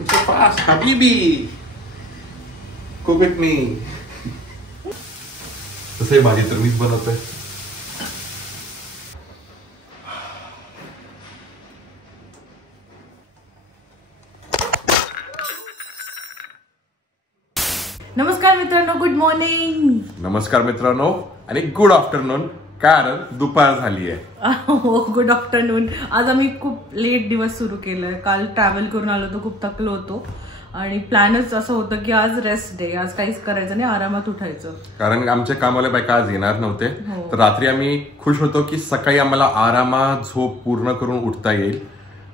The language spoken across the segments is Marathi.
It's so fast, Habibi. Cook with me. तसंही भाजी तर मीच बनवतोय. नमस्कार मित्रांनो, गुड मॉर्निंग. नमस्कार मित्रांनो आणि गुड आफ्टरनून, कारण दुपार झाली आहे. हो, गुड आफ्टरनून. आज आम्ही खूप लेट दिवस सुरू केलाय. काल ट्रॅव्हल करून आलो होतो, खूप थकलो होतो आणि प्लॅनच असं होतं की आज रेस्ट डे, आज काहीच करायचं नाही, आरामात उठायचं. कारण आमच्या कामाला बायका आज येणार नव्हते. तर रात्री आम्ही खुश होतो की सकाळी आम्हाला आरामात झोप पूर्ण करून उठता येईल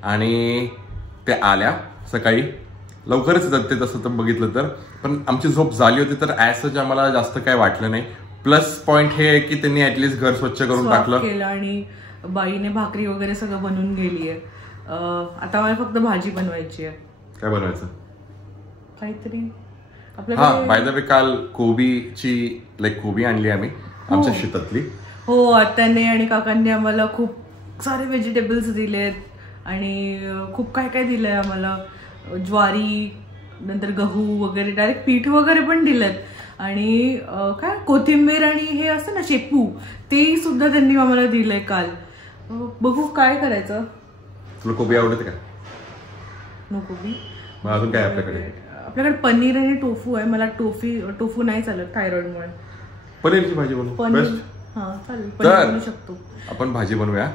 आणि ते आल्या. सकाळी लवकरच येतात ते, तसं तर बघितलं तर. पण आमची झोप झाली होती तर ॲज सच आम्हाला जास्त काय वाटलं नाही. प्लस पॉइंट हे आहे की त्यांनी ऍटलीस्ट घर स्वच्छ करून टाकलं आणि बाईने भाकरी वगैरे सगळं बनवून गेली आहे. आता मला फक्त भाजी बनवायची आहे. काय बनवायचं? काहीतरी आपल्याला. बाय द वे, काल कोबी आणली आम्ही आमच्या शेतातली. हो, आत्याने आणि काकांनी आम्हाला खूप सारे व्हेजिटेबल्स दिलेत आणि खूप काय काय दिलंय आम्हाला. ज्वारी, नंतर गहू वगैरे, डायरेक्ट पीठ वगैरे पण दिलेत आणि काय कोथिंबीर आणि हे असतं ना शेपू, ते सुद्धा त्यांनी आम्हाला दिलंय काल. बघू काय करायचं. तुला कोबी आवडते का? नको बी. मग अजून काय आपल्याकडे पनीर आणि टोफू आहे. मला टोफू नाही चालत थायरॉइडमुळे. पनीरची भाजी बनवू. हा चालेल, पनीर बनवू शकतो आपण. भाजी बनवूया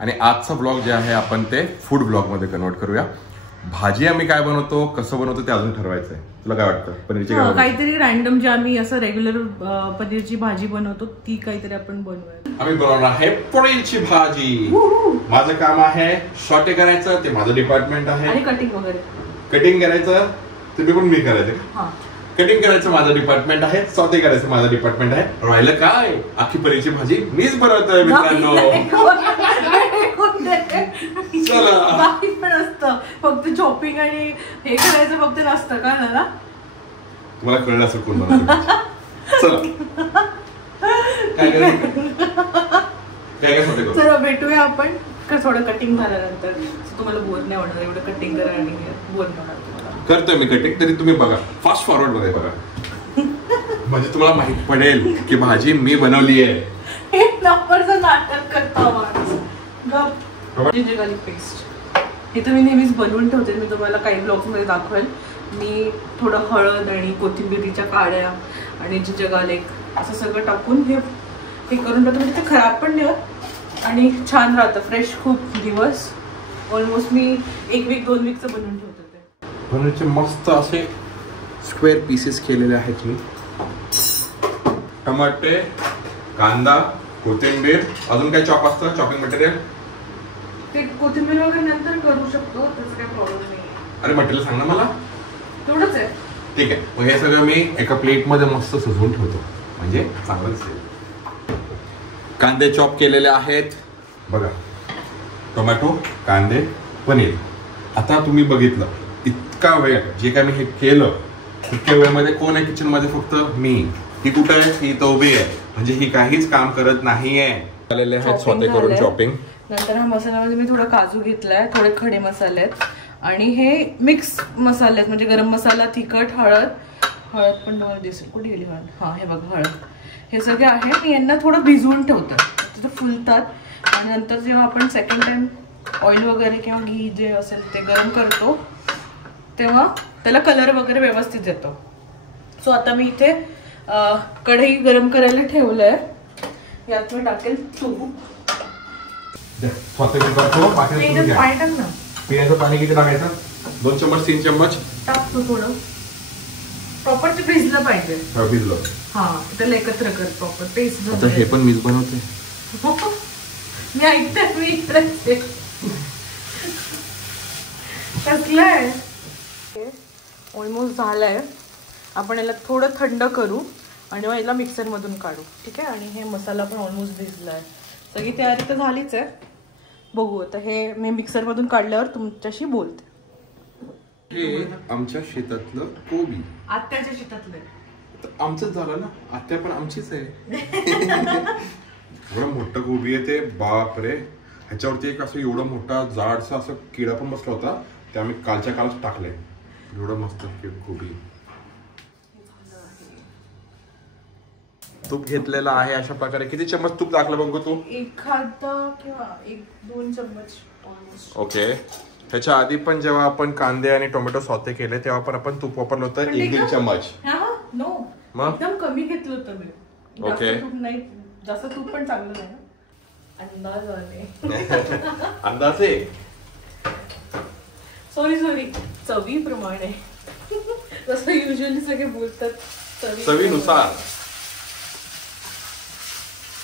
आणि आजचा ब्लॉग जे आहे आपण ते फूड ब्लॉग मध्ये कन्वर्ट करूया. भाजी आम्ही काय बनवतो, कसं बनवतो ते अजून ठरवायचंय. तुला काय वाटतं? पनीरची काहीतरी रॅन्डम, जे आम्ही असं रेग्युलर पनीरची भाजी बनवतो ती काहीतरी आपण बनवूया. आम्ही बनवणार आहे पनीरची भाजी. माझं काम आहे शॉटे करायचं, ते माझं डिपार्टमेंट आहे. आणि कटिंग वगैरे. कटिंग करायचं ते पण मी करायचं. कटिंग करायचं माझं डिपार्टमेंट आहे, सॉटे करायचं माझं डिपार्टमेंट आहे. राहिलं काय, अख्खी पनीरची भाजी मीच बनवतोय मित्रांनो. बाकी पण असतं, फक्त चॉपिंग आणि हे करायचं फक्त नसतं का ना? तुम्हाला कळलं असं कोण बनवतं. चला चला भेटूया आपण थोडं कटिंग झाल्यानंतर. तुम्हाला बोर नाही होणार एवढं कटिंग करा आणि बोर नाही होणार तुम्हाला. करतोय मी कटिंग, तरी तुम्ही बघा, फास्ट फॉरवर्ड बघा म्हणजे तुम्हाला माहित पडेल की भाजी मी बनवली आहे. एक नंबरचं नाटक करता माणूस. जिंजर गार्लिक पेस्ट हे तर मी नेहमीच बनवून ठेवते. मी तुम्हाला काही ब्लॉग्स मध्ये दाखवेल. मी थोडं हळद आणि कोथिंबिरीच्या काड्या आणि जिंजर गार्लिक असं सगळं टाकून हे करून ठेवतो. म्हणजे ते खराब पण नाही होत आणि छान राहतं, फ्रेश. खूप दिवस, ऑलमोस्ट मी 1 वीक 2 वीकचं बनवून ठेवतो. ते पनीरचे मस्त असे स्क्वेअर पीसेस केलेले आहेत मी. टमाटे, कांदा, कोथिंबीर, अजून काय चॉप असतं, चॉपिंग मटेरियल. ते कोथिंबीर वगैरे नंतर करू शकतो, त्याचा काही प्रॉब्लेम नाही. अरे मटेरियल सांग ना मला. तेवढंच आहे. ठीक आहे, मग हे सगळं मी एका प्लेट मध्ये मस्त सजवून ठेवतो, म्हणजे चांगलं दिसेल. कांदे चॉप केलेले आहेत बघा. टोमॅटो, कांदे, पनीर. आता तुम्ही बघितलं इतका वेळ जे काय मी हे केलं, इतक्या वेळेमध्ये कोण आहे किचन मध्ये? फक्त मी. ही कुठे आहे? ही तर उभी आहे, म्हणजे ही काहीच काम करत नाहीये. आलेले आहेत स्वतः करून चॉपिंग. नंतर हा मसाल्यामध्ये मी थोडा काजू घेतलाय, थोडे खडे मसाले आहेत आणि हे मिक्स मसाले आहेत, म्हणजे गरम मसाला, तिखट, हळद पण तुम्हाला दिसेल. कुठे गेली हळद? हा, हे बघा हळद. हे सगळे आहे. मी यांना थोडं भिजवून ठेवतो, तिथं फुलतात आणि नंतर जेव्हा आपण सेकंड टाइम ऑइल वगैरे किंवा घी जे असेल ते गरम करतो तेव्हा त्याला कलर वगैरे व्यवस्थित येतो. सो आता मी इथे कढई गरम करायला ठेवलंय. यात मी टाकेल तूप. पिण्याचं पाणी किती टाकायचं? 2 चम्मच 3 चम्मच टाकतो. थोडं प्रॉपर ते भिजलं पाहिजे. भिजलं. हा, त्याला एकत्र कर प्रॉपर पेस्ट झालं. हे पण मीच बनवते. मी ऐकते. मी कसलं आहे? ऑलमोस्ट झालंय. आपण याला थोडं थंड करू आणि मग याला मिक्सर मधून काढू. ठीक आहे. आणि हे मसाला पण ऑलमोस्ट भिजलाय. सगळी तयारी तर झालीच आहे. बघू आता हे मी मिक्सर मधून काढल्यावर तुमच्याशी बोलते. हे आमच्या शेतातलं कोबी. आत्याच्या शेतातलं आमचंच झालं ना. आत्या पण आमचीच आहे. एवढा मोठा कोबी आहे ते, बाप रे. ह्याच्यावरती एक असं एवढा मोठा जाडसा असं किडा पण बसला होता, ते आम्ही कालच्या कालच टाकले. एवढं मस्त गोबी. तूप घेतलेलं आहे अशा प्रकारे. किती चम्मच तूप टाकलं बघू तू? एखादा किंवा 1-2 चम्मच. ओके. ह्याच्या आधी पण जेव्हा आपण कांदे आणि टोमॅटो सॉते केले तेव्हा पण आपण तूप वापरलं होतं 1-1 चम्मच. नो, एकदम कमी घेतलं होतं मी. ओके. तूप नाही, जास्त तूप पण चांगलं नाही ना. अंदाजाने. अंदाजे. सॉरी चवीप्रमाणे. जसं युजली सगळे बोलतात चवीनुसार.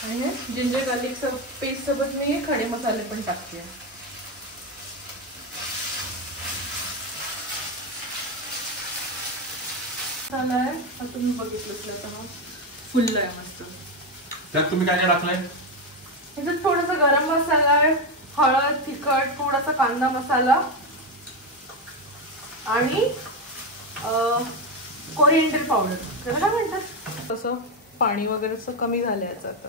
आणि जिंजर गार्लिक पेस्ट सोबत मी खडे मसाले पण टाकते. मसाला आहे तुम्ही बघितलं तर हा फुलला आहे मस्त. त्यात तुम्ही काय काय टाकलंय? ह्याच्यात थोडासा गरम मसाला आहे, हळद, तिखट, थोडासा कांदा मसाला आणि कोरिएंडर पावडर. त्याला काय म्हणतात तसं पाणी वगैरे असं कमी झालं याचं आता.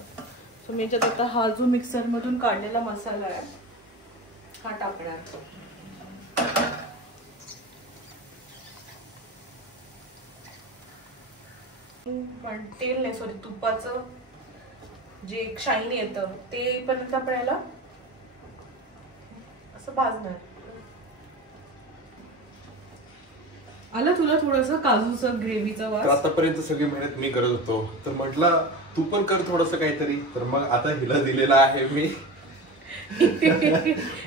सो मी याच्यात आता हा जो मिक्सर मधून काढलेला मसाला आहे हा टाकणार. पण तेल नाही, सॉरी तुपाचं जे शाईन येतं ते पण आपल्याला असं भाजणार. आला तुला थोडंसं काजूचं ग्रेव्हीचा वास? आतापर्यंत सगळी मेहनत मी करत होतो तर म्हटलं तू पण कर थोडस काहीतरी. तर मग आता हिला दिलेला आहे मी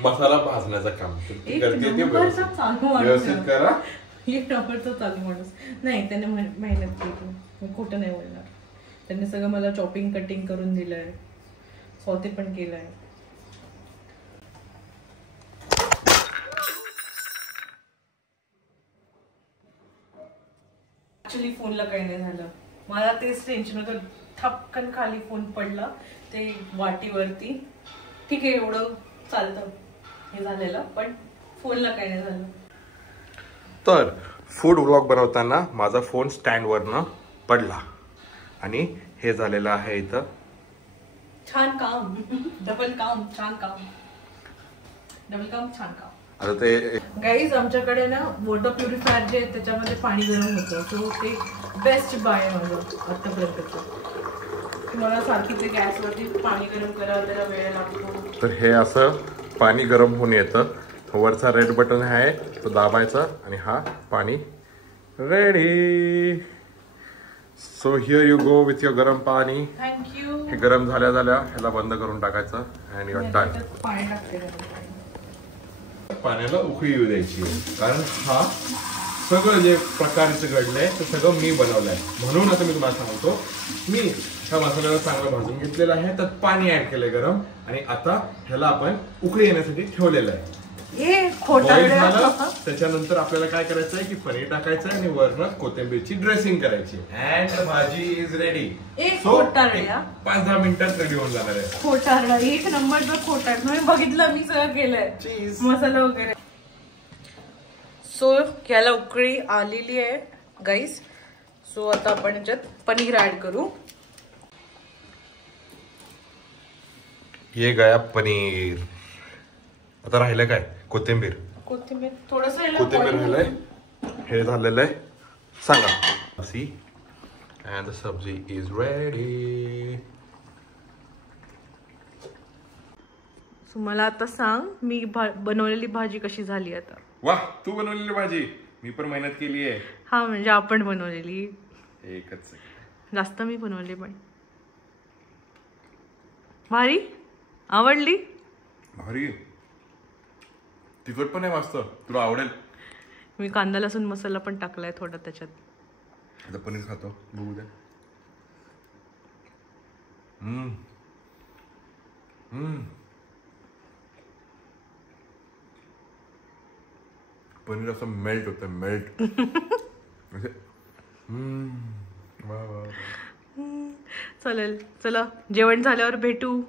मसाला भाजण्याचं काम. करते ते व्यवस्थित करा. एक नंबरचा चालू माणूस नाही, त्याने मेहनत केली, मी खोटं नाही बोलणार. त्यांनी सगळं मला चॉपिंग कटिंग करून दिलंय, सॉते पण केलंय. ऍक्च्युली फोनला काही नाही झालं, मला तेच टेन्शन होतं. ठपकन खाली फोन पडला ते वाटीवरती. ठीक आहे एवढं चालतं हे झालेलं, पण फोनला काही नाही झालं. तर फूड व्लॉग बनवताना माझा फोन स्टँडवरनं पडला आणि हे झालेलं आहे इथं. छान काम, डबल काम, छान काम, डबल काम, छान काम. आता ते गाईज आमच्याकडे ना वॉटर प्युरिफायर जे आहे त्याच्यामध्ये पाणी गरम होतं. सो ते बेस्ट बाय आहे माझं आतापर्यंतचं. तुम्हाला सारखी ते गॅसवरती पाणी गरम करायला त्याला वेळ लागतो. तर हे असं पाणी गरम होऊन येतं. वरचा रेड बटन आहे तो दाबायचा आणि हा पाणी ready. So here you go with your गरम पाणी. थँक्यू. हे गरम झाल्या ह्याला बंद करून टाकायचं आणि युअर डन. पाणी टाकते. पाण्याला उकळी येऊ द्यायची, कारण हा सगळं जे प्रकारचं घडलंय ते सगळं मी बनवलंय. म्हणून आता मी तुम्हाला सांगतो, मी ह्या मसाल्याला चांगलं भाजून घेतलेलं आहे, त्यात पाणी ऍड केलंय गरम आणि आता ह्याला आपण उकळी येण्यासाठी ठेवलेलं आहे. त्याच्यानंतर आपल्याला काय करायचं आहे की पनीर टाकायचं आणि वरनं कोथिंबीरची ड्रेसिंग करायची आणि भाजी इज रेडी. 5-10 मिनिटात रेडी होऊन जाणार आहे. खोटारडा एक नंबरचा खोटारडा. मी बघितलं, मी सगळं केलंय मसाला वगैरे. सो याला उकळी आलेली आहे गाईस. सो आता आपण याच्यात पनीर ऍड करू. ये गया पनीर. आता राहिलं काय? कोथिंबीर थोडंसं कोथिंबीर राहिलंय. हे झालेलं आहे. सांगा सी अँड द सब्जी इज रेडी. सो मला आता सांग मी बनवलेली भाजी कशी झाली आता. वाह, तू बनवलेली भाजी. मी पण मेहनत केली आहे. हा म्हणजे आपण बनवलेली. एकच जास्त मी बनवली पण भारी. आवडली. भारी. तिखट पण आहे मस्त. तुला आवडेल. मी कांदा लसूण मसाला पण टाकलाय थोडा त्याच्यात. आता पनीर खातो, बघू द्या. पनीर असं मेल्ट होतं, मेल्ट. चालेल, चला जेवण झाल्यावर भेटू.